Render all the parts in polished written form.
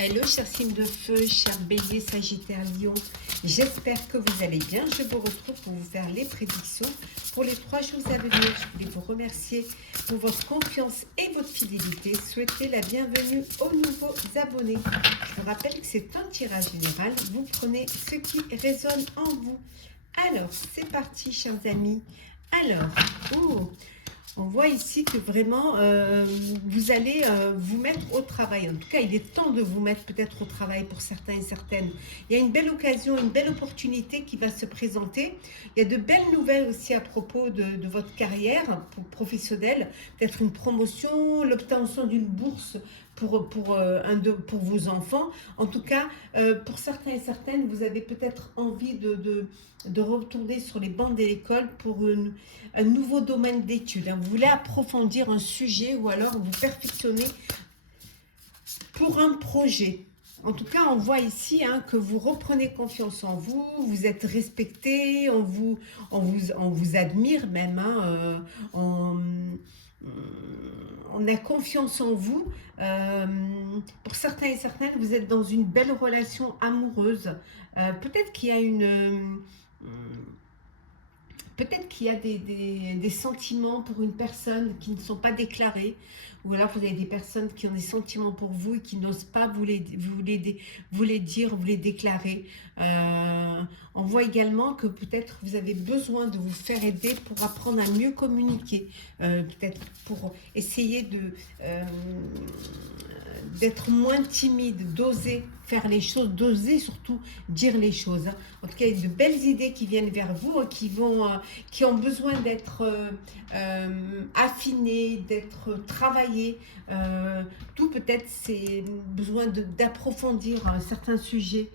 Hello, chers signes de feu, chers béliers, sagittaire, lion. J'espère que vous allez bien. Je vous retrouve pour vous faire les prédictions pour les 3 jours à venir. Je voulais vous remercier pour votre confiance et votre fidélité. Souhaitez la bienvenue aux nouveaux abonnés. Je vous rappelle que c'est un tirage général. Vous prenez ce qui résonne en vous. Alors, c'est parti, chers amis. Alors, on voit ici que vraiment, vous allez vous mettre au travail. En tout cas, il est temps de vous mettre peut-être au travail pour certains et certaines. Il y a une belle occasion, une belle opportunité qui va se présenter. Il y a de belles nouvelles aussi à propos de votre carrière professionnelle. Peut-être une promotion, l'obtention d'une bourse pour vos enfants. En tout cas, pour certains et certaines, vous avez peut-être envie de retourner sur les bancs de l'école pour un nouveau domaine d'études. Vous voulez approfondir un sujet ou alors vous perfectionner pour un projet. En tout cas, on voit ici que vous reprenez confiance en vous, vous êtes respecté, on vous admire même, on a confiance en vous. Pour certains et certaines, vous êtes dans une belle relation amoureuse. Peut-être qu'il y a Peut-être qu'il y a des sentiments pour une personne qui ne sont pas déclarés, ou alors vous avez des personnes qui ont des sentiments pour vous et qui n'osent pas vous les dire, vous les déclarer. On voit également que peut-être vous avez besoin de vous faire aider pour apprendre à mieux communiquer, peut-être pour essayer d'être moins timide, d'oser faire les choses, d'oser surtout dire les choses. En tout cas, il y a de belles idées qui viennent vers vous, qui ont besoin d'être affinées, d'être travaillées. Tout peut-être c'est besoin d'approfondir certains sujets.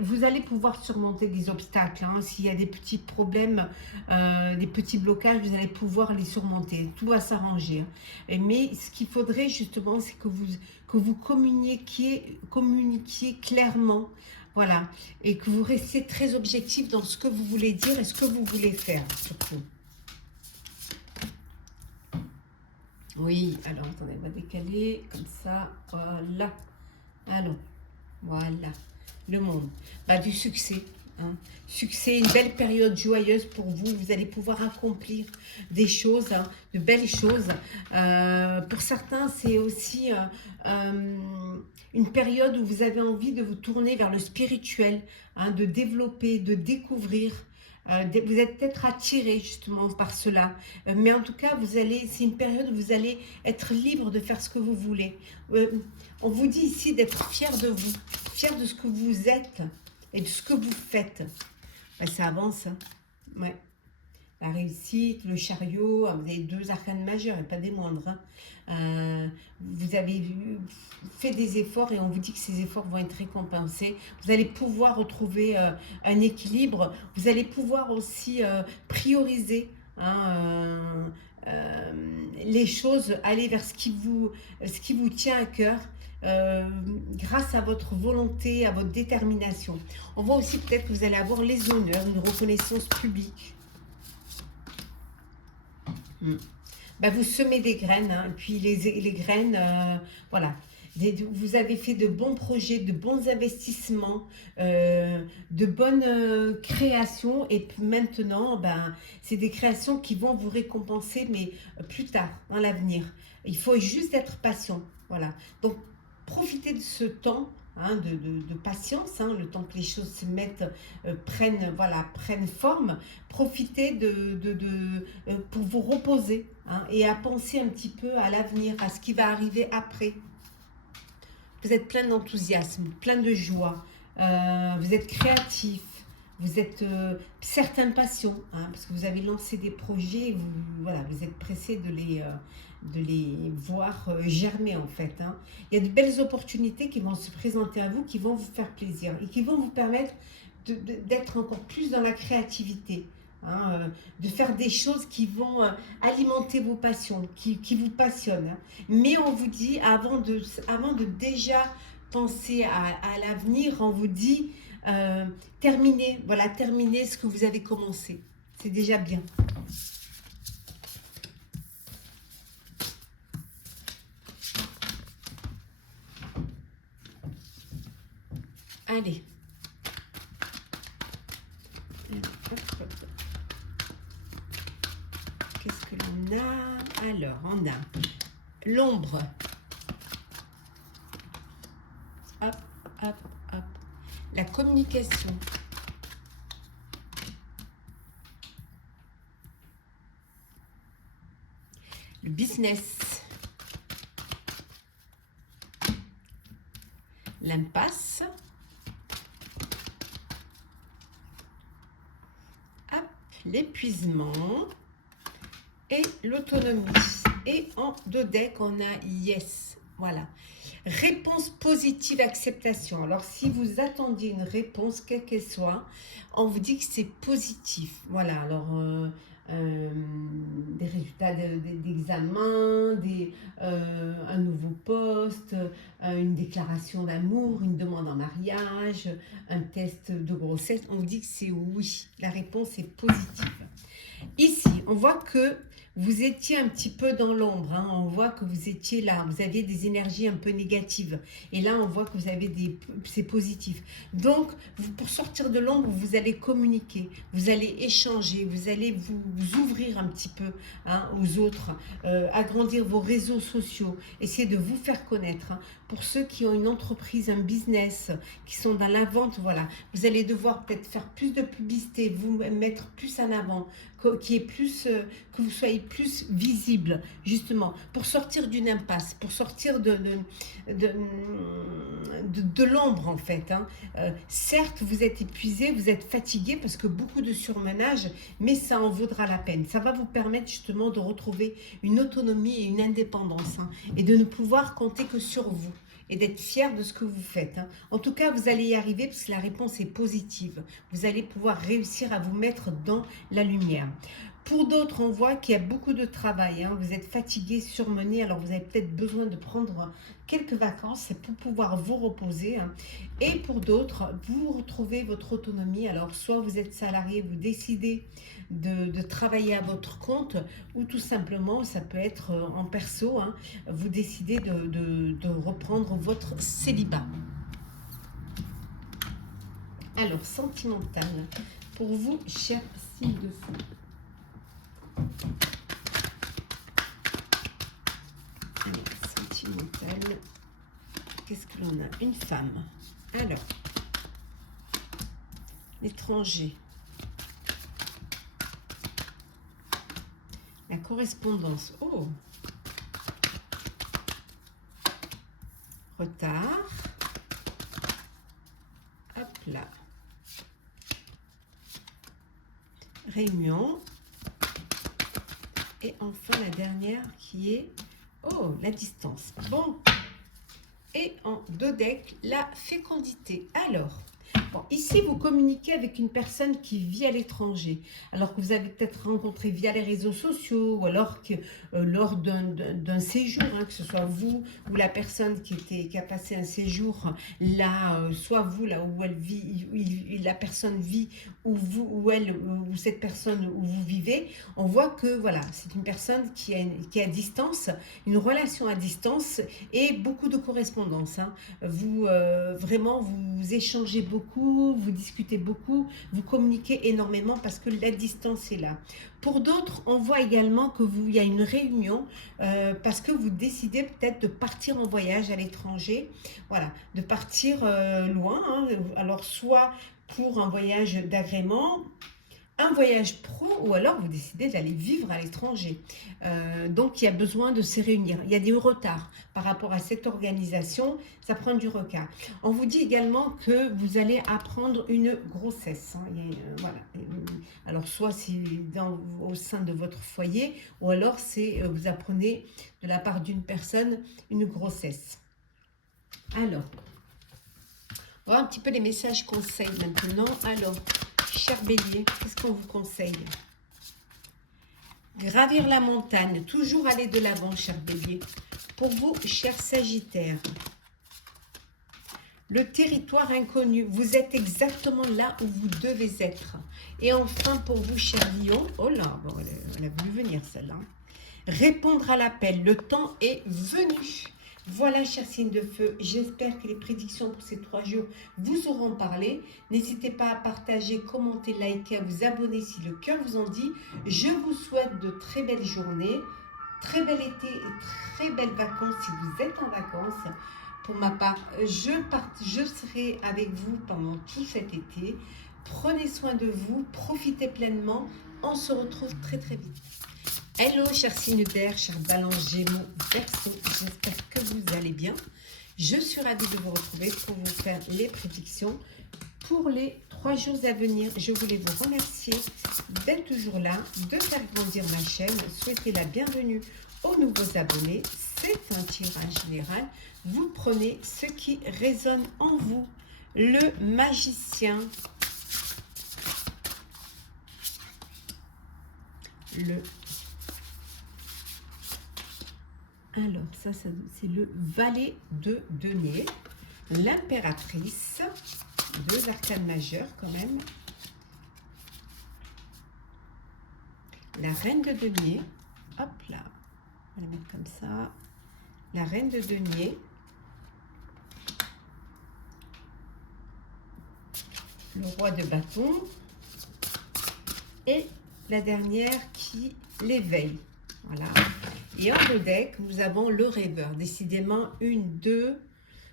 Vous allez pouvoir surmonter des obstacles. S'il y a des petits problèmes, des petits blocages, vous allez pouvoir les surmonter. Tout va s'arranger. Mais ce qu'il faudrait justement, c'est que vous communiquiez clairement. Voilà. Et que vous restiez très objectif dans ce que vous voulez dire et ce que vous voulez faire, surtout. Oui, alors attendez, on va décaler comme ça. Voilà. Alors, voilà. Le monde. Du succès. Succès, une belle période joyeuse pour vous. Vous allez pouvoir accomplir des choses, de belles choses. Pour certains, c'est aussi une période où vous avez envie de vous tourner vers le spirituel, de développer, de découvrir. Vous êtes peut-être attiré justement par cela, mais en tout cas c'est une période où vous allez être libre de faire ce que vous voulez. On vous dit ici d'être fier de vous, fier de ce que vous êtes et de ce que vous faites. Ça avance, ouais. La réussite, le chariot, vous avez 2 arcanes majeures et pas des moindres. Vous avez fait des efforts et on vous dit que ces efforts vont être récompensés. Vous allez pouvoir retrouver un équilibre. Vous allez pouvoir aussi prioriser les choses, aller vers ce qui vous tient à cœur. Grâce à votre volonté, à votre détermination. On voit aussi peut-être que vous allez avoir les honneurs, une reconnaissance publique. Vous semez des graines, et puis les graines, voilà. Vous avez fait de bons projets, de bons investissements, de bonnes créations, et maintenant, c'est des créations qui vont vous récompenser, mais plus tard, dans l'avenir. Il faut juste être patient, voilà. Donc, profitez de ce temps de patience, le temps que les choses se mettent, prennent forme. Profitez pour vous reposer et à penser un petit peu à l'avenir, à ce qui va arriver après. Vous êtes plein d'enthousiasme, plein de joie, vous êtes créatif, vous êtes certains passions, parce que vous avez lancé des projets, vous êtes pressé de les voir germer en fait. Il y a de belles opportunités qui vont se présenter à vous, qui vont vous faire plaisir et qui vont vous permettre d'être encore plus dans la créativité. De faire des choses qui vont alimenter vos passions, qui vous passionnent. Mais on vous dit, avant de déjà penser à l'avenir, on vous dit terminez ce que vous avez commencé. C'est déjà bien. Allez. Qu'est-ce que l'on a? Alors, on a l'ombre. Hop, hop, hop. La communication. Le business. L'impasse. Hop, l'épuisement. Et l'autonomie. Et en deux decks, on a yes. Voilà. Réponse positive, acceptation. Alors, si vous attendiez une réponse, quelle qu'elle soit, on vous dit que c'est positif. Voilà. Alors, des résultats d'examen, un nouveau poste, une déclaration d'amour, une demande en mariage, un test de grossesse. On vous dit que c'est oui. La réponse est positive. Ici, on voit que vous étiez un petit peu dans l'ombre, hein. On voit que vous étiez là, vous aviez des énergies un peu négatives. Et là, on voit que vous avez c'est positif. Donc, pour sortir de l'ombre, vous allez communiquer, vous allez échanger, vous allez vous ouvrir un petit peu, hein, aux autres, agrandir vos réseaux sociaux, essayer de vous faire connaître, hein. Pour ceux qui ont une entreprise, un business, qui sont dans la vente, voilà, vous allez devoir peut-être faire plus de publicité, vous mettre plus en avant, qui est plus, que vous soyez plus visible, justement, pour sortir d'une impasse, pour sortir de l'ombre, en fait, hein. Certes, vous êtes épuisé, vous êtes fatigué, parce que beaucoup de surmenage, mais ça en vaudra la peine. Ça va vous permettre, justement, de retrouver une autonomie et une indépendance, hein, et de ne pouvoir compter que sur vous. Et d'être fier de ce que vous faites, hein. En tout cas, vous allez y arriver parce que la réponse est positive. Vous allez pouvoir réussir à vous mettre dans la lumière. Pour d'autres, on voit qu'il y a beaucoup de travail, hein. Vous êtes fatigué, surmené, alors vous avez peut-être besoin de prendre quelques vacances pour pouvoir vous reposer, hein. Et pour d'autres, vous retrouvez votre autonomie. Alors, soit vous êtes salarié, vous décidez de travailler à votre compte, ou tout simplement, ça peut être en perso, hein, vous décidez de reprendre votre célibat. Alors, sentimental, pour vous, cher signe de feu. Allez, sentimental, qu'est-ce que l'on a? Une femme. Alors, l'étranger. La correspondance. Oh, retard. Hop là. Réunion. Et enfin la dernière qui est, oh, la distance. Bon. Et en deux decks, la fécondité. Alors, bon, ici, vous communiquez avec une personne qui vit à l'étranger, alors que vous avez peut-être rencontré via les réseaux sociaux, ou alors que lors d'un séjour, hein, que ce soit vous ou la personne qui a passé un séjour là, soit vous, là où elle vit, la personne vit, ou vous, ou cette personne où vous vivez, on voit que voilà, c'est une personne qui est à distance, une relation à distance et beaucoup de correspondance, hein. Vous, vraiment, vous échangez beaucoup, vous discutez beaucoup, vous communiquez énormément parce que la distance est là. Pour d'autres, on voit également que il y a une réunion parce que vous décidez peut-être de partir en voyage à l'étranger, voilà, de partir loin, hein. Alors soit pour un voyage d'agrément, un voyage pro, ou alors vous décidez d'aller vivre à l'étranger. Donc il y a besoin de se réunir. Il y a des retards par rapport à cette organisation, ça prend du retard. On vous dit également que vous allez apprendre une grossesse, hein. Voilà. Alors soit c'est au sein de votre foyer, ou alors c'est vous apprenez de la part d'une personne une grossesse. Alors, on va voir un petit peu les messages conseils maintenant. Alors, cher Bélier, qu'est-ce qu'on vous conseille? Gravir la montagne, toujours aller de l'avant, cher Bélier. Pour vous, cher Sagittaire, le territoire inconnu, vous êtes exactement là où vous devez être. Et enfin, pour vous, cher Lion, oh là, bon, elle a voulu venir celle-là. Répondre à l'appel, le temps est venu. Voilà, chers signes de feu, j'espère que les prédictions pour ces 3 jours vous auront parlé. N'hésitez pas à partager, commenter, liker, à vous abonner si le cœur vous en dit. Je vous souhaite de très belles journées, très bel été et très belles vacances si vous êtes en vacances. Pour ma part, je serai avec vous pendant tout cet été. Prenez soin de vous, profitez pleinement. On se retrouve très très vite. Hello, chers signes d'air, chers balances, gémeaux, verseaux, j'espère que vous allez bien. Je suis ravie de vous retrouver pour vous faire les prédictions pour les 3 jours à venir. Je voulais vous remercier d'être toujours là, de faire grandir ma chaîne, souhaiter la bienvenue aux nouveaux abonnés. C'est un tirage général. Vous prenez ce qui résonne en vous. Le magicien. Alors, ça c'est le valet de denier, l'impératrice, 2 arcanes majeures quand même, la reine de denier, hop là, on va la mettre comme ça, la reine de denier, le roi de bâton et la dernière qui l'éveille. Voilà. Et en le deck, nous avons le rêveur. Décidément, 1, 2,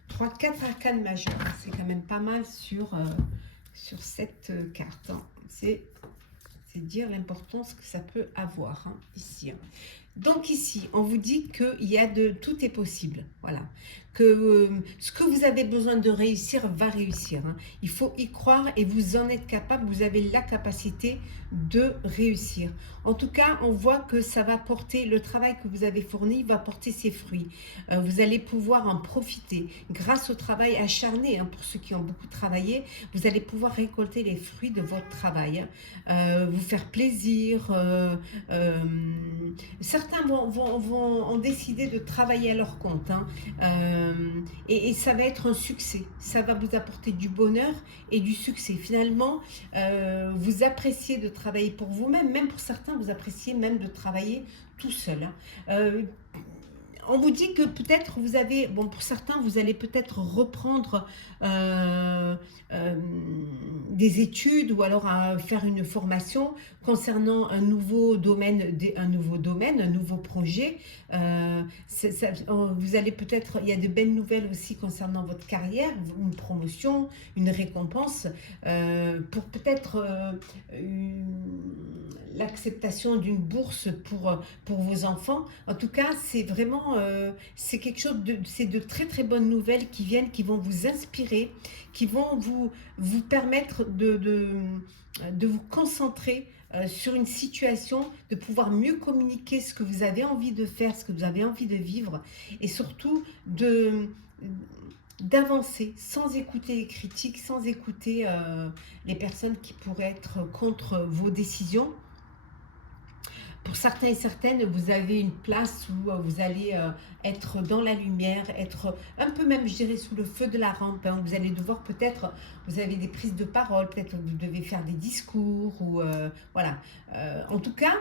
3, 4 arcanes majeures. C'est quand même pas mal sur cette carte. Hein. C'est dire l'importance que ça peut avoir hein, ici. Hein. Donc ici, on vous dit que tout est possible. Voilà. Que ce que vous avez besoin de réussir va réussir. Hein. Il faut y croire et vous en êtes capable. Vous avez la capacité de réussir. En tout cas, on voit que ça va porter, le travail que vous avez fourni va porter ses fruits. Vous allez pouvoir en profiter. Grâce au travail acharné, hein, pour ceux qui ont beaucoup travaillé, vous allez pouvoir récolter les fruits de votre travail. Hein. Vous faire plaisir. Certains vont décider de travailler à leur compte. Hein. Et ça va être un succès. Ça va vous apporter du bonheur et du succès. Finalement, vous appréciez de travailler pour vous-même. Même pour certains, vous appréciez même de travailler tout seul. Hein. On vous dit que peut-être vous avez, bon pour certains, vous allez peut-être reprendre des études ou alors faire une formation concernant un nouveau domaine, un nouveau projet. Vous allez peut-être, il y a de belles nouvelles aussi concernant votre carrière, une promotion, une récompense, pour peut-être l'acceptation d'une bourse pour vos enfants. En tout cas, c'est vraiment, c'est quelque chose c'est de très très bonnes nouvelles qui viennent, qui vont vous inspirer, qui vont vous permettre de vous concentrer sur une situation, de pouvoir mieux communiquer ce que vous avez envie de faire, ce que vous avez envie de vivre, et surtout d'avancer sans écouter les critiques, sans écouter les personnes qui pourraient être contre vos décisions. Pour certains et certaines, vous avez une place où vous allez être dans la lumière, être un peu même, je dirais, sous le feu de la rampe. Hein. Vous allez devoir peut-être, vous avez des prises de parole, peut-être vous devez faire des discours, ou voilà. En tout cas,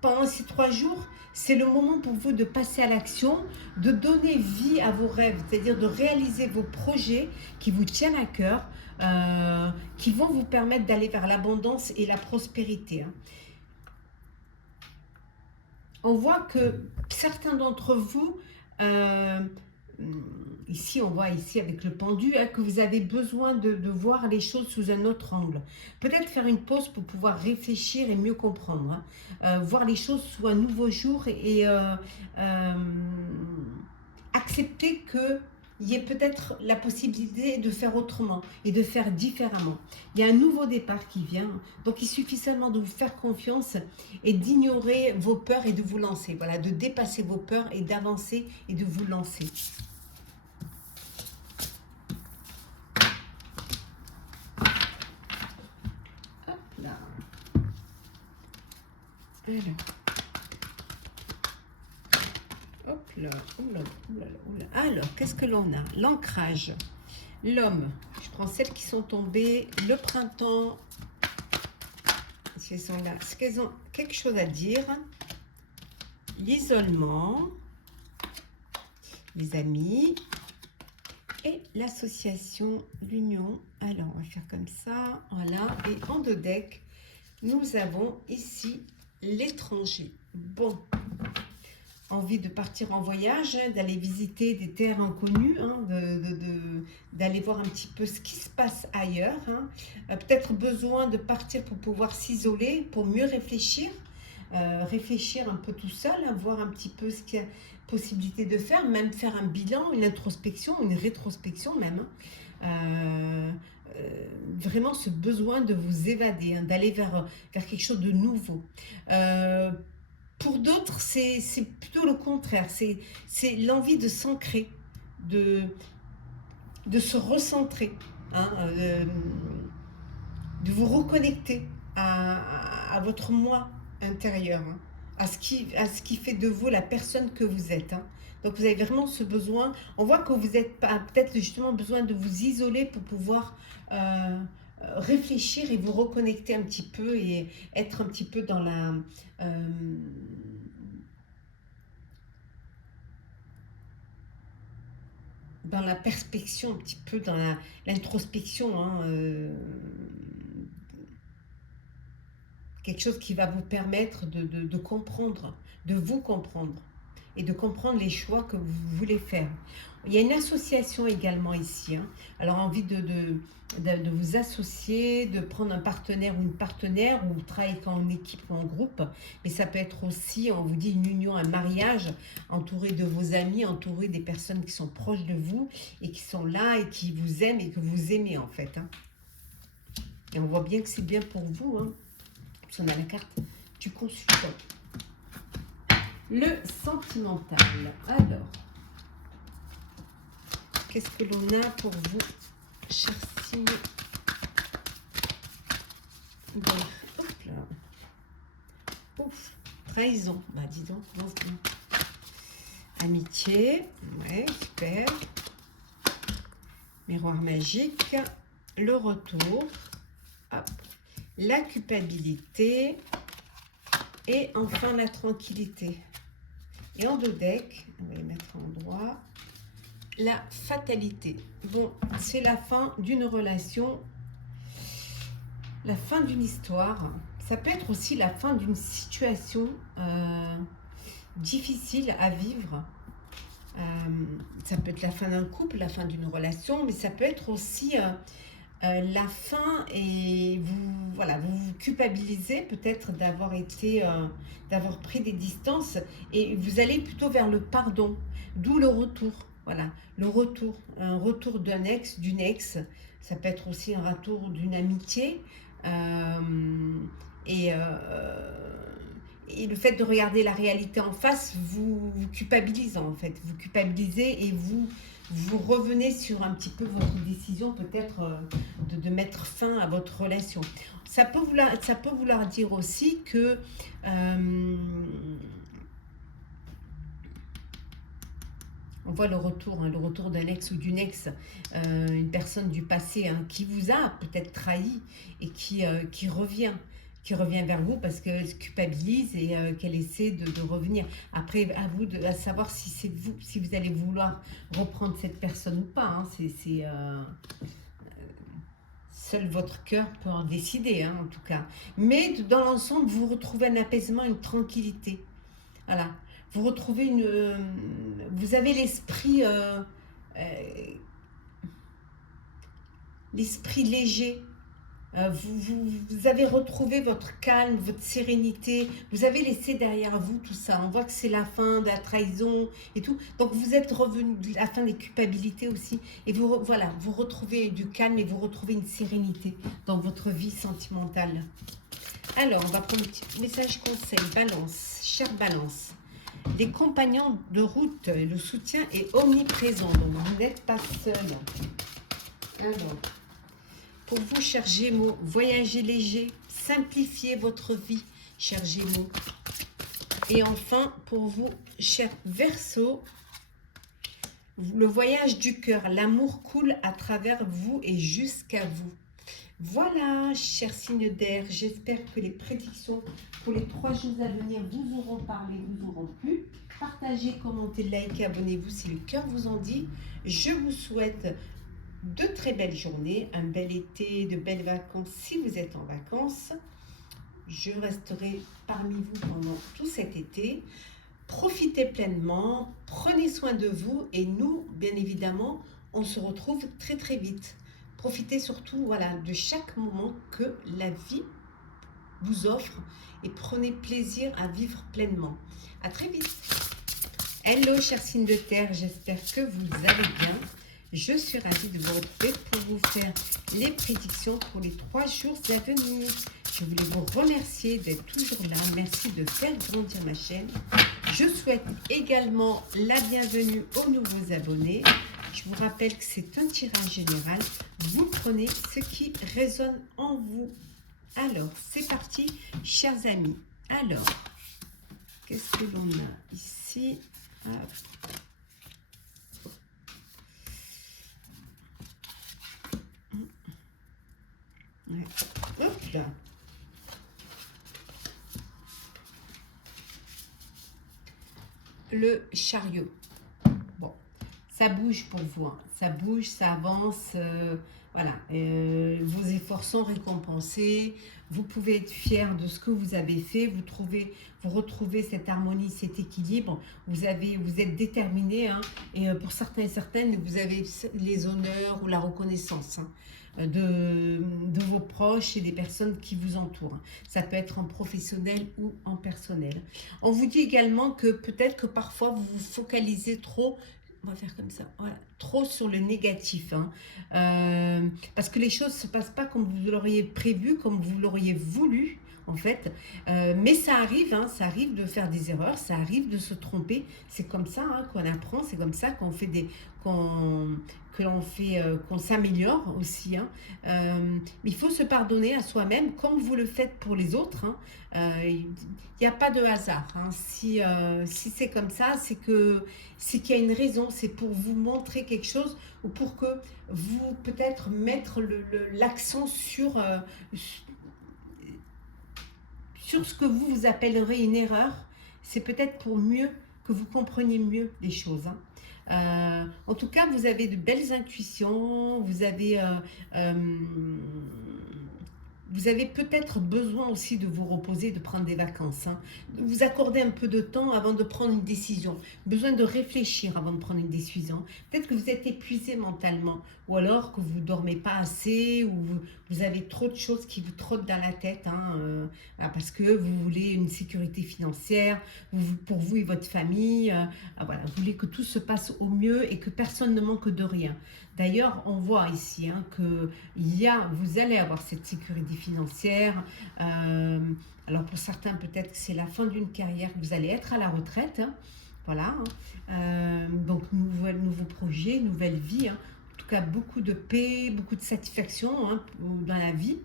pendant ces 3 jours, c'est le moment pour vous de passer à l'action, de donner vie à vos rêves, c'est-à-dire de réaliser vos projets qui vous tiennent à cœur, qui vont vous permettre d'aller vers l'abondance et la prospérité. Hein. On voit que certains d'entre vous, ici on voit ici avec le pendu, hein, que vous avez besoin de voir les choses sous un autre angle. Peut-être faire une pause pour pouvoir réfléchir et mieux comprendre. Hein. Voir les choses sous un nouveau jour et accepter que il y ait peut-être la possibilité de faire autrement et de faire différemment. Il y a un nouveau départ qui vient, donc il suffit seulement de vous faire confiance et d'ignorer vos peurs et de vous lancer. Voilà, de dépasser vos peurs et d'avancer et de vous lancer. Hop là. Alors. Hop là, oula, oula, oula. Alors, qu'est-ce que l'on a? L'ancrage, l'homme. Je prends celles qui sont tombées. Le printemps. Si elles sont là, est-ce qu'elles ont quelque chose à dire? L'isolement. les amis et l'association, l'union. Alors, on va faire comme ça, voilà. Et en deux decks, nous avons ici l'étranger. Bon, envie de partir en voyage, hein, d'aller visiter des terres inconnues, hein, d'aller voir un petit peu ce qui se passe ailleurs. Hein. Peut-être besoin de partir pour pouvoir s'isoler, pour mieux réfléchir, réfléchir un peu tout seul, hein, voir un petit peu ce qu'il y a possibilité de faire, même faire un bilan, une introspection, une rétrospection même. Hein. Vraiment ce besoin de vous évader, hein, d'aller vers quelque chose de nouveau. Pour d'autres, c'est plutôt le contraire. C'est l'envie de s'ancrer, de se recentrer, hein, de vous reconnecter à votre moi intérieur, hein, à ce qui fait de vous la personne que vous êtes. Hein. Donc vous avez vraiment ce besoin. On voit que vous êtes peut-être justement besoin de vous isoler pour pouvoir réfléchir et vous reconnecter un petit peu et être un petit peu dans la perspection, un petit peu dans l'introspection, hein, quelque chose qui va vous permettre de comprendre, de vous comprendre et de comprendre les choix que vous voulez faire. Il y a une association également ici. Hein. Alors, envie de vous associer, de prendre un partenaire ou une partenaire, ou travailler en équipe ou en groupe. Mais ça peut être aussi, on vous dit, une union, un mariage, entouré de vos amis, entouré des personnes qui sont proches de vous et qui sont là et qui vous aiment et que vous aimez en fait. Hein. Et on voit bien que c'est bien pour vous. Hein. On a la carte du consultant. Le sentimental. Alors, qu'est-ce que l'on a pour vous, chers signes d'air? Hop là. Ouf, trahison. Bah, dis donc, amitié. Ouais, super. Miroir magique. Le retour. Hop. La culpabilité. Et enfin, la tranquillité. Et en deux decks, on va les mettre en droit. La fatalité. Bon, c'est la fin d'une relation, la fin d'une histoire. Ça peut être aussi la fin d'une situation difficile à vivre. Ça peut être la fin d'un couple, la fin d'une relation, mais ça peut être aussi la fin et vous vous culpabilisez peut-être d'avoir d'avoir pris des distances et vous allez plutôt vers le pardon, d'où le retour. Voilà, le retour, un retour d'un ex, d'une ex, ça peut être aussi un retour d'une amitié. Et, et le fait de regarder la réalité en face vous culpabilise en fait. Vous culpabilisez et vous revenez sur un petit peu votre décision peut-être de mettre fin à votre relation. Ça peut vouloir dire aussi que on voit le retour d'un ex ou d'une ex, une personne du passé hein, qui vous a peut-être trahi et qui revient vers vous parce qu'elle se culpabilise et qu'elle essaie de revenir. Après, à vous de savoir si vous allez vouloir reprendre cette personne ou pas. Hein. Seul votre cœur peut en décider, hein, en tout cas. Mais dans l'ensemble, vous retrouvez un apaisement, une tranquillité. Voilà. Vous retrouvez vous avez l'esprit léger. Vous avez retrouvé votre calme, votre sérénité. Vous avez laissé derrière vous tout ça. On voit que c'est la fin de la trahison et tout. Donc vous êtes revenu à la fin des culpabilités aussi. Et vous retrouvez du calme et vous retrouvez une sérénité dans votre vie sentimentale. Alors, on va prendre un petit message conseil. Balance, chère Balance. Les compagnons de route, le soutien est omniprésent. Donc, vous n'êtes pas seul. Alors, pour vous, chers Gémeaux, voyagez léger, simplifiez votre vie, chers Gémeaux. Et enfin, pour vous, chers Verseaux, le voyage du cœur, l'amour coule à travers vous et jusqu'à vous. Voilà, chers signes d'air, j'espère que les prédictions pour les 3 jours à venir vous auront parlé, vous auront plu. Partagez, commentez, likez, abonnez-vous si le cœur vous en dit. Je vous souhaite de très belles journées, un bel été, de belles vacances si vous êtes en vacances. Je resterai parmi vous pendant tout cet été. Profitez pleinement, prenez soin de vous et nous, bien évidemment, on se retrouve très très vite. Profitez surtout voilà, de chaque moment que la vie vous offre et prenez plaisir à vivre pleinement. À très vite. Hello chers signes de terre, j'espère que vous allez bien. Je suis ravie de vous retrouver pour vous faire les prédictions pour les 3 jours à venir. Je voulais vous remercier d'être toujours là. Merci de faire grandir ma chaîne. Je souhaite également la bienvenue aux nouveaux abonnés. Je vous rappelle que c'est un tirage général. Vous prenez ce qui résonne en vous. Alors, c'est parti, chers amis. Alors, qu'est-ce que l'on a ici? Hop. Ouais. Hop là. Le chariot. Bon, ça bouge pour vous. Hein. Ça bouge, ça avance. Voilà. Vos efforts sont récompensés. Vous pouvez être fier de ce que vous avez fait. Vous retrouvez cette harmonie, cet équilibre. Vous êtes déterminé. Hein, et pour certains et certaines, vous avez les honneurs ou la reconnaissance. Hein. De vos proches et des personnes qui vous entourent. Ça peut être en professionnel ou en personnel. On vous dit également que peut-être que parfois vous vous focalisez trop, on va faire comme ça, voilà, trop sur le négatif. Hein. Parce que les choses ne se passent pas comme vous l'auriez prévu, comme vous l'auriez voulu. En fait, mais ça arrive, hein, ça arrive de faire des erreurs, ça arrive de se tromper. C'est comme ça hein, qu'on apprend, c'est comme ça qu'on fait qu'on s'améliore aussi. Hein. Il faut se pardonner à soi-même comme vous le faites pour les autres. Hein. Il n'y a pas de hasard. Hein. Si c'est comme ça, c'est qu'il y a une raison. C'est pour vous montrer quelque chose ou pour que vous peut-être mettre l'accent sur ce que vous appellerez une erreur. C'est peut-être pour mieux que vous compreniez mieux les choses. Hein. En tout cas, vous avez de belles intuitions, vous avez peut-être besoin aussi de vous reposer, de prendre des vacances. Hein. Vous accorder un peu de temps avant de prendre une décision. Besoin de réfléchir avant de prendre une décision. Peut-être que vous êtes épuisé mentalement. Ou alors que vous ne dormez pas assez. Ou vous avez trop de choses qui vous trottent dans la tête. Hein, parce que vous voulez une sécurité financière. Pour vous et votre famille. Voilà, vous voulez que tout se passe au mieux et que personne ne manque de rien. D'ailleurs, on voit ici hein, que vous allez avoir cette sécurité financière. Alors pour certains, peut-être que c'est la fin d'une carrière, vous allez être à la retraite. Hein, voilà. Donc, nouveau projet, nouvelle vie. Hein, en tout cas, beaucoup de paix, beaucoup de satisfaction hein, dans la vie.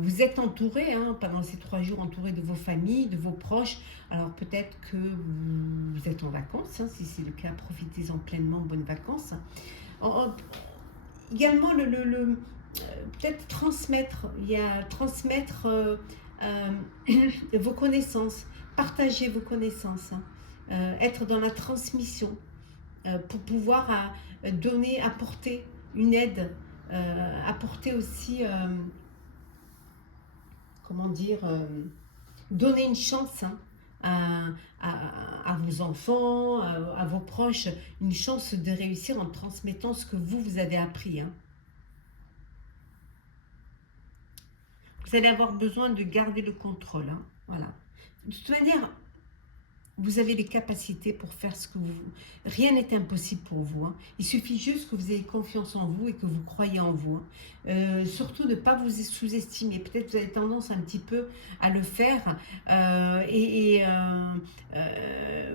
Vous êtes entouré hein, pendant ces 3 jours, entouré de vos familles, de vos proches. Alors peut-être que vous êtes en vacances. Hein, si c'est le cas, profitez-en pleinement, bonnes vacances. Également, peut-être transmettre, vos connaissances, partager vos connaissances, hein, être dans la transmission pour pouvoir donner, apporter une aide, apporter aussi, comment dire, donner une chance hein, à vos enfants, à vos proches, une chance de réussir en transmettant ce que vous avez appris. Hein. Vous allez avoir besoin de garder le contrôle. Hein. Voilà. De toute manière, vous avez les capacités pour faire ce que vous... Rien n'est impossible pour vous. Hein. Il suffit juste que vous ayez confiance en vous et que vous croyez en vous. Hein. Surtout ne pas vous sous-estimer. Peut-être que vous avez tendance un petit peu à le faire.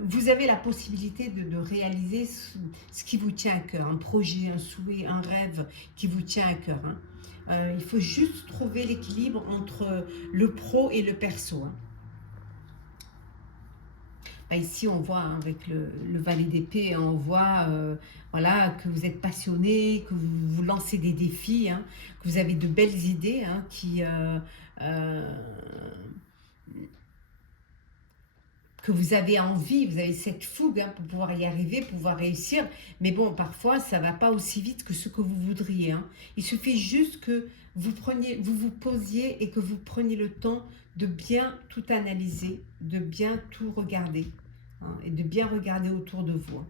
Vous avez la possibilité de réaliser ce qui vous tient à cœur. Un projet, un souhait, un rêve qui vous tient à cœur. Hein. Il faut juste trouver l'équilibre entre le pro et le perso. Hein. Ici, on voit hein, avec le valet d'épée, on voit voilà, que vous êtes passionné, que vous lancez des défis, hein, que vous avez de belles idées que que vous avez envie, vous avez cette fougue hein, pour pouvoir y arriver, pouvoir réussir. Mais bon, parfois, ça ne va pas aussi vite que ce que vous voudriez. Hein. Il suffit juste que vous vous posiez et que vous preniez le temps de bien tout analyser, de bien tout regarder hein, et de bien regarder autour de vous. Hein.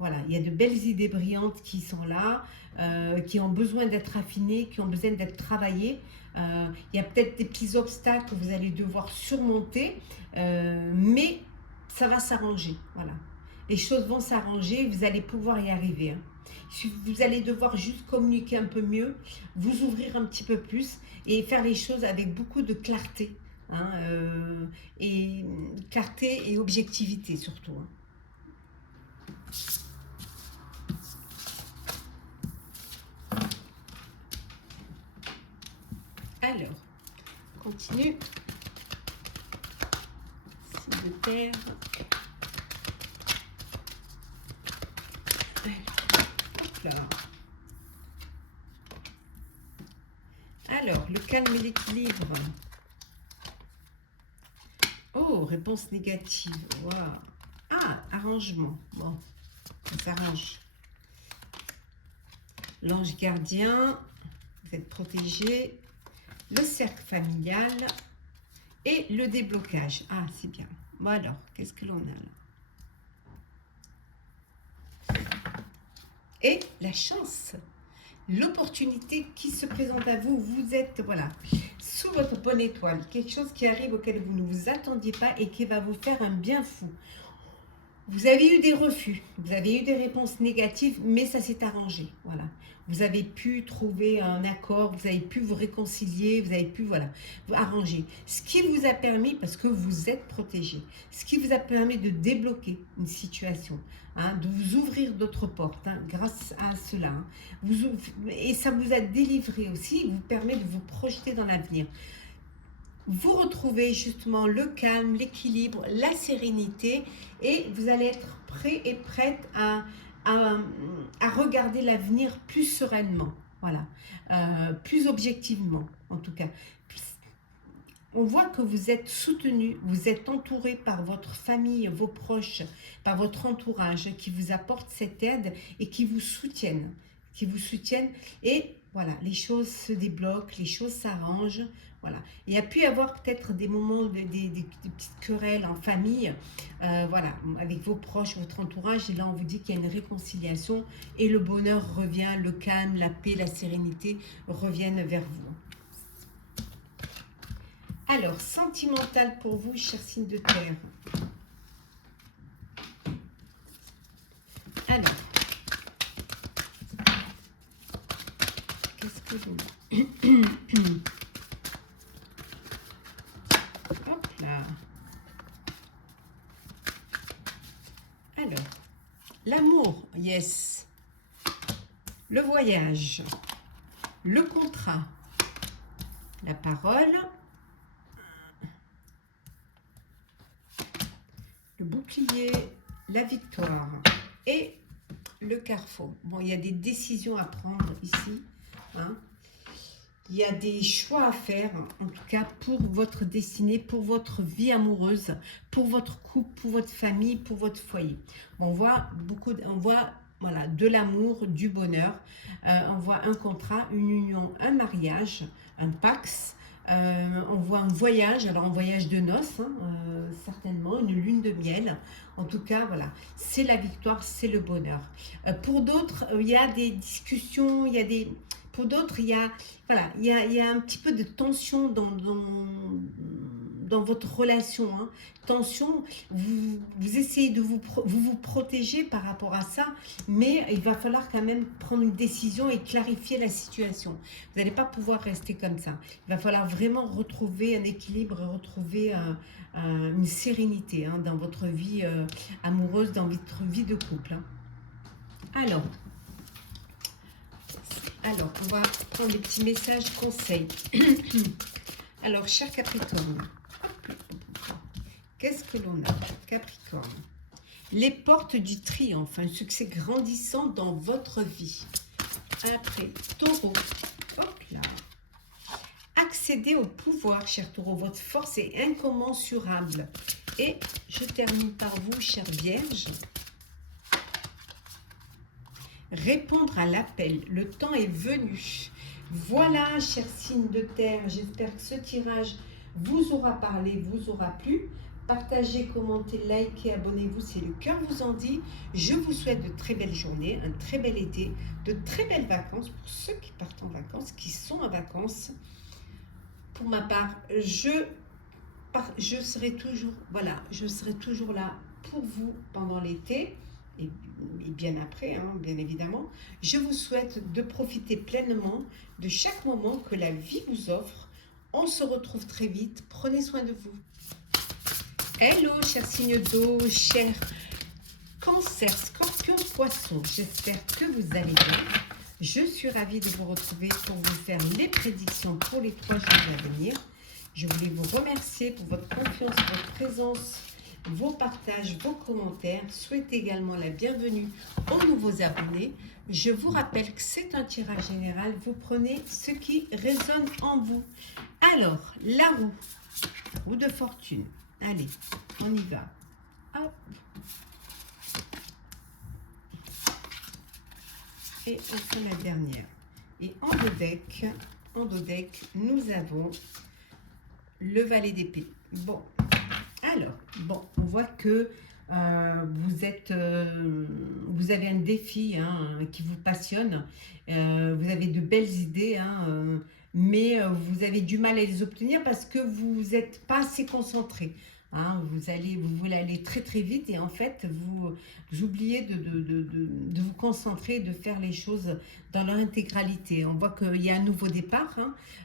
Voilà, il y a de belles idées brillantes qui sont là, qui ont besoin d'être affinées, qui ont besoin d'être travaillées. Il y a peut-être des petits obstacles que vous allez devoir surmonter, mais ça va s'arranger. Voilà, les choses vont s'arranger, vous allez pouvoir y arriver. Hein. Vous allez devoir juste communiquer un peu mieux, vous ouvrir un petit peu plus et faire les choses avec beaucoup de clarté. Hein, et clarté et objectivité surtout. Hein. Alors, on continue. Signe de terre. Hop là. Alors, le calme et l'équilibre. Oh, réponse négative. Wow. Ah, arrangement. Bon, ça s'arrange. L'ange gardien, vous êtes protégé. Le cercle familial et le déblocage. Ah, c'est bien. Bon alors, qu'est-ce que l'on a là? Et la chance, l'opportunité qui se présente à vous. Vous êtes, voilà, sous votre bonne étoile. Quelque chose qui arrive auquel vous ne vous attendiez pas et qui va vous faire un bien fou. Vous avez eu des refus, vous avez eu des réponses négatives, mais ça s'est arrangé. Voilà. Vous avez pu trouver un accord, vous avez pu vous réconcilier, vous avez pu voilà, vous arranger. Ce qui vous a permis, parce que vous êtes protégé, ce qui vous a permis de débloquer une situation, hein, de vous ouvrir d'autres portes, hein, grâce à cela. Hein. Et ça vous a délivré aussi, vous permet de vous projeter dans l'avenir. Vous retrouvez justement le calme, l'équilibre, la sérénité et vous allez être prêt et prête à regarder l'avenir plus sereinement, voilà, plus objectivement en tout cas. On voit que vous êtes soutenu, vous êtes entouré par votre famille, vos proches, par votre entourage qui vous apporte cette aide et qui vous soutiennent et voilà, les choses se débloquent, les choses s'arrangent. Voilà. Il y a pu y avoir peut-être des moments, des petites querelles en famille, voilà, avec vos proches, votre entourage. Et là, on vous dit qu'il y a une réconciliation et le bonheur revient, le calme, la paix, la sérénité reviennent vers vous. Alors, sentimental pour vous, chers signes de terre. Alors, qu'est-ce que vous... Hop là. Alors, l'amour, yes. Le voyage, le contrat, la parole, le bouclier, la victoire et le carrefour. Bon, il y a des décisions à prendre ici. Hein. Il y a des choix à faire, en tout cas pour votre destinée, pour votre vie amoureuse, pour votre couple, pour votre famille, pour votre foyer. Bon, on voit voilà, de l'amour, du bonheur. On voit un contrat, une union, un mariage, un pax. On voit un voyage, alors un voyage de noces, hein, certainement, une lune de miel. En tout cas, voilà, c'est la victoire, c'est le bonheur. Pour d'autres, il y a des discussions, il y a des... Pour d'autres, il y a, voilà, il y a un petit peu de tension dans votre relation. Hein. Tension, vous essayez de vous protéger par rapport à ça, mais il va falloir quand même prendre une décision et clarifier la situation. Vous n'allez pas pouvoir rester comme ça. Il va falloir vraiment retrouver un équilibre, retrouver une sérénité hein, dans votre vie amoureuse, dans votre vie de couple. Hein. Alors, on va prendre des petits messages conseils. Alors, cher Capricorne, qu'est-ce que l'on a, Capricorne? Les portes du triomphe, un succès grandissant dans votre vie. Après, Taureau, hop là. Accédez au pouvoir, cher Taureau, votre force est incommensurable. Et je termine par vous, chère Vierge. Répondre à l'appel, le temps est venu. Voilà, chers signes de terre, j'espère que ce tirage vous aura parlé, vous aura plu. Partagez, commentez, likez, abonnez-vous si le cœur vous en dit. Je vous souhaite de très belles journées, un très bel été, de très belles vacances pour ceux qui partent en vacances, qui sont en vacances. Pour ma part, je serai toujours, voilà, je serai toujours là pour vous pendant l'été et bien après, hein, bien évidemment. Je vous souhaite de profiter pleinement de chaque moment que la vie vous offre. On se retrouve très vite. Prenez soin de vous. Hello, chers signes d'eau, chers Cancer, Scorpion, Poisson. J'espère que vous allez bien. Je suis ravie de vous retrouver pour vous faire les prédictions pour les 3 jours à venir. Je voulais vous remercier pour votre confiance, votre présence, vos partages, vos commentaires. Souhaite également la bienvenue aux nouveaux abonnés. Je vous rappelle que c'est un tirage général. Vous prenez ce qui résonne en vous. Alors, la roue de fortune. Allez, on y va. Hop. Et on fait la dernière. Et en dos deck, nous avons le valet d'épée. Bon, alors, bon, on voit que vous avez un défi qui vous passionne. Vous avez de belles idées, mais vous avez du mal à les obtenir parce que vous n'êtes pas assez concentré. Vous voulez aller très très vite et en fait vous oubliez de vous concentrer, de faire les choses dans leur intégralité. On voit qu'il y a un nouveau départ,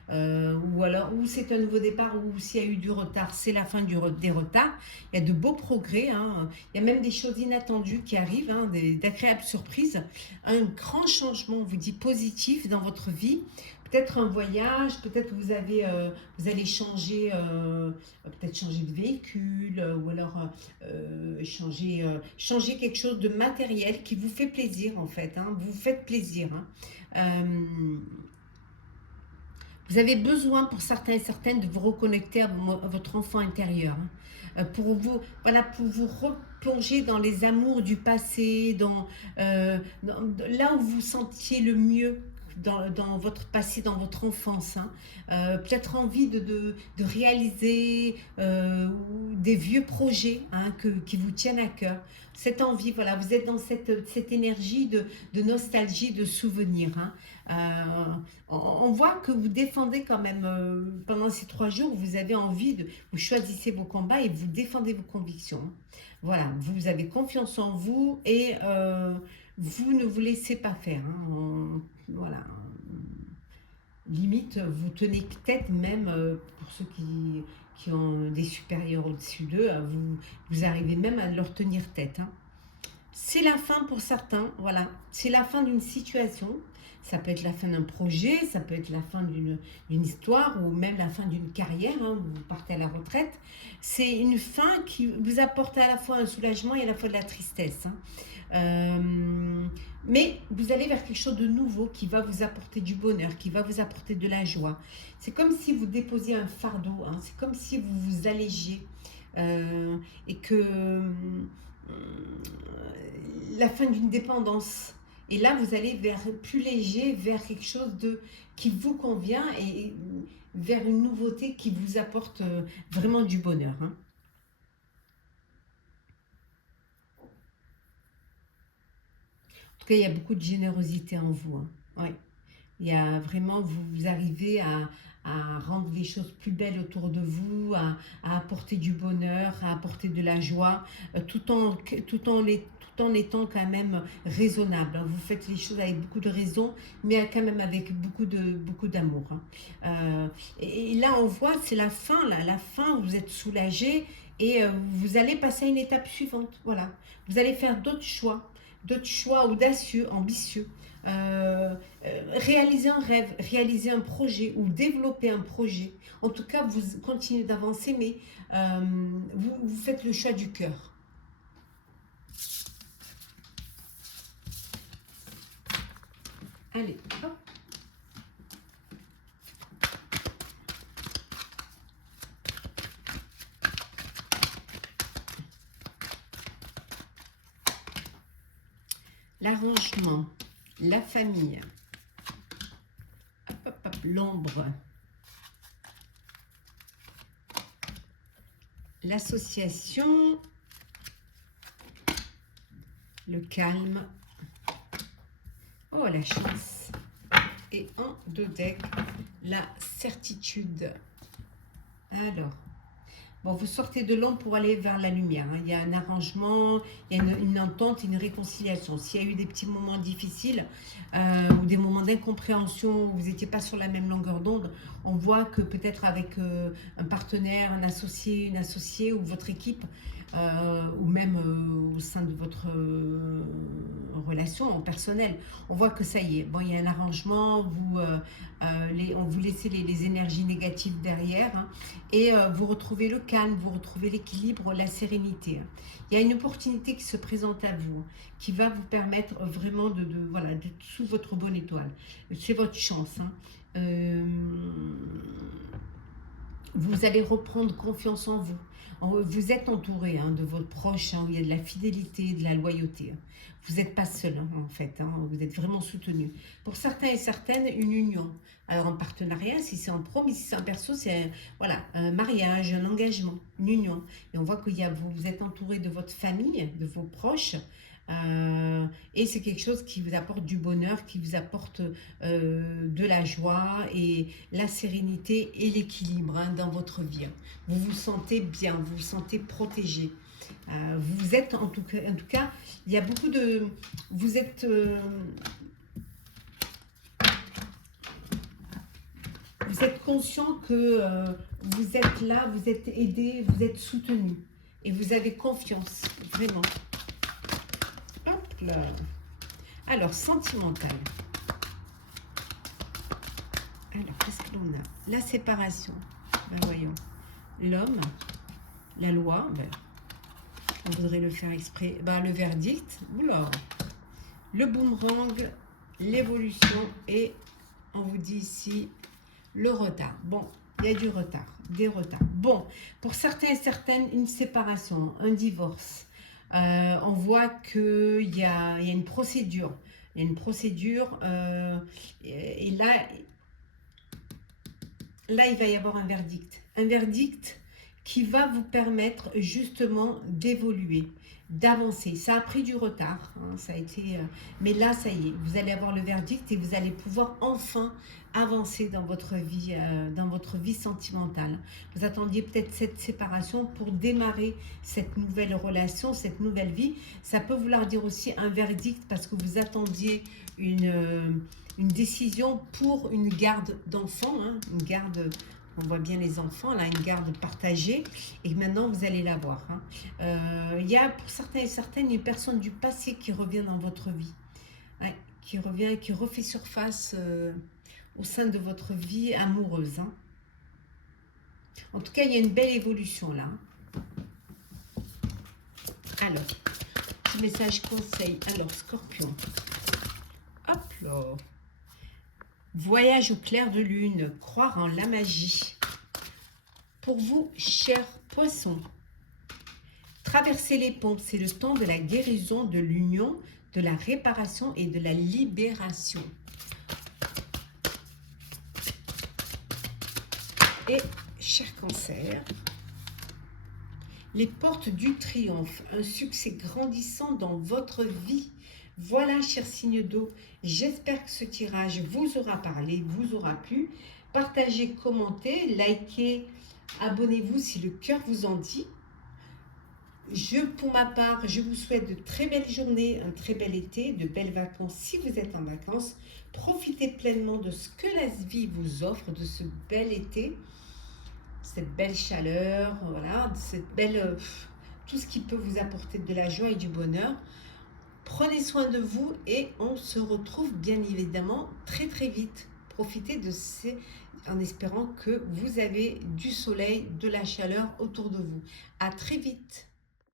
ou c'est un nouveau départ ou s'il y a eu du retard, c'est la fin des retards. Il y a de beaux progrès, il y a même des choses inattendues qui arrivent, d'agréables surprises, un grand changement, on vous dit positif dans votre vie. Peut-être un voyage, peut-être vous allez changer, peut-être changer de véhicule, ou alors changer quelque chose de matériel qui vous fait plaisir en fait. Vous vous faites plaisir. Vous avez besoin pour certains et certaines de vous reconnecter à votre enfant intérieur. Pour vous replonger dans les amours du passé, là où vous sentiez le mieux dans votre passé, dans votre enfance. Peut-être envie de réaliser des vieux projets qui vous tiennent à cœur. Cette envie, voilà, vous êtes dans cette énergie de nostalgie, de souvenir. On voit que vous défendez quand même, pendant ces 3 jours, vous avez envie vous choisissez vos combats et vous défendez vos convictions. Voilà, vous avez confiance en vous et vous ne vous laissez pas faire. Voilà. Limite, vous tenez tête même, pour ceux qui ont des supérieurs au-dessus d'eux, vous arrivez même à leur tenir tête. C'est la fin pour certains, voilà. C'est la fin d'une situation. Ça peut être la fin d'un projet, ça peut être la fin d'une histoire ou même la fin d'une carrière, vous partez à la retraite. C'est une fin qui vous apporte à la fois un soulagement et à la fois de la tristesse. Mais vous allez vers quelque chose de nouveau qui va vous apporter du bonheur, qui va vous apporter de la joie. C'est comme si vous déposiez un fardeau, c'est comme si vous vous allégiez et que la fin d'une dépendance. Et là, vous allez vers plus léger, vers quelque chose qui vous convient et vers une nouveauté qui vous apporte vraiment du bonheur. En tout cas, il y a beaucoup de générosité en vous. Ouais. Il y a vraiment, vous arrivez à rendre les choses plus belles autour de vous, à apporter du bonheur, à apporter de la joie, tout en étant quand même raisonnable. Vous faites les choses avec beaucoup de raison, mais quand même avec beaucoup d'amour. Et là, on voit, c'est la fin, la fin, vous êtes soulagé et vous allez passer à une étape suivante. Voilà, vous allez faire d'autres choix audacieux, ambitieux. Réaliser un rêve, réaliser un projet ou développer un projet. En tout cas, vous continuez d'avancer, mais vous faites le choix du cœur. Allez, hop. l'arrangement, la famille, l'ombre, l'association, le calme, oh la chance, et en deux decks, la certitude. Alors, bon, vous sortez de l'ombre pour aller vers la lumière, hein. Il y a un arrangement, il y a une entente, une réconciliation. S'il y a eu des petits moments difficiles ou des moments d'incompréhension où vous n'étiez pas sur la même longueur d'onde, on voit que peut-être avec un partenaire, un associé, une associée ou votre équipe, ou même au sein de votre relation en personnel, on voit que ça y est, bon, il y a un arrangement, on vous laissez les énergies négatives derrière, hein, et vous retrouvez le calme, vous retrouvez l'équilibre, la sérénité. Il y a une opportunité qui se présente à vous, qui va vous permettre vraiment voilà, d'être sous votre bonne étoile. C'est votre chance, hein. Vous allez reprendre confiance en vous. Vous êtes entouré, hein, de vos proches, hein, où il y a de la fidélité, de la loyauté. Vous n'êtes pas seul, hein, en fait, hein, vous êtes vraiment soutenu. Pour certains et certaines, une union. Alors en partenariat, si c'est en pro, mais si c'est en perso, c'est voilà, un mariage, un engagement, une union. Et on voit que vous êtes entouré de votre famille, de vos proches, et c'est quelque chose qui vous apporte du bonheur, qui vous apporte de la joie et la sérénité et l'équilibre, hein, dans votre vie. Vous vous sentez bien, vous vous sentez protégé. Vous êtes en tout cas, il y a beaucoup de... Vous êtes conscient que vous êtes là, vous êtes aidé, vous êtes soutenu. Et vous avez confiance, vraiment. Hop là. Alors, sentimental. Alors, qu'est-ce que l'on a? La séparation. Ben, voyons. L'homme, la loi, ben, on voudrait le faire exprès. Ben, le verdict, oula. Le boomerang, l'évolution et on vous dit ici le retard. Bon, il y a du retard, des retards. Bon, pour certains et certaines, une séparation, un divorce. On voit qu'il y a une procédure. Il y a une procédure et là, il va y avoir un verdict. Un verdict qui va vous permettre justement d'évoluer, d'avancer. Ça a pris du retard, hein, ça a été, mais là, ça y est, vous allez avoir le verdict et vous allez pouvoir enfin avancer dans votre vie sentimentale. Vous attendiez peut-être cette séparation pour démarrer cette nouvelle relation, cette nouvelle vie. Ça peut vouloir dire aussi un verdict parce que vous attendiez une décision pour une garde d'enfants, hein, une garde, on voit bien les enfants, là, une garde partagée, et maintenant vous allez la voir. Hein. Il y a pour certains et certaines une personne du passé qui revient dans votre vie, ouais, qui revient, qui refait surface au sein de votre vie amoureuse. Hein. En tout cas, il y a une belle évolution là. Alors, petit message conseil. Alors, Scorpion. Hop là. Voyage au clair de lune, croire en la magie. Pour vous, chers poissons, traverser les ponts, c'est le temps de la guérison, de l'union, de la réparation et de la libération. Et, chers cancers, les portes du triomphe, un succès grandissant dans votre vie. Voilà, chers signes d'eau, j'espère que ce tirage vous aura parlé, vous aura plu. Partagez, commentez, likez, abonnez-vous si le cœur vous en dit. Pour ma part, je vous souhaite de très belles journées, un très bel été, de belles vacances si vous êtes en vacances. Profitez pleinement de ce que la vie vous offre, de ce bel été, cette belle chaleur, voilà, cette belle, tout ce qui peut vous apporter de la joie et du bonheur. Prenez soin de vous et on se retrouve bien évidemment très très vite. Profitez de ces, en espérant que vous avez du soleil, de la chaleur autour de vous. À très vite.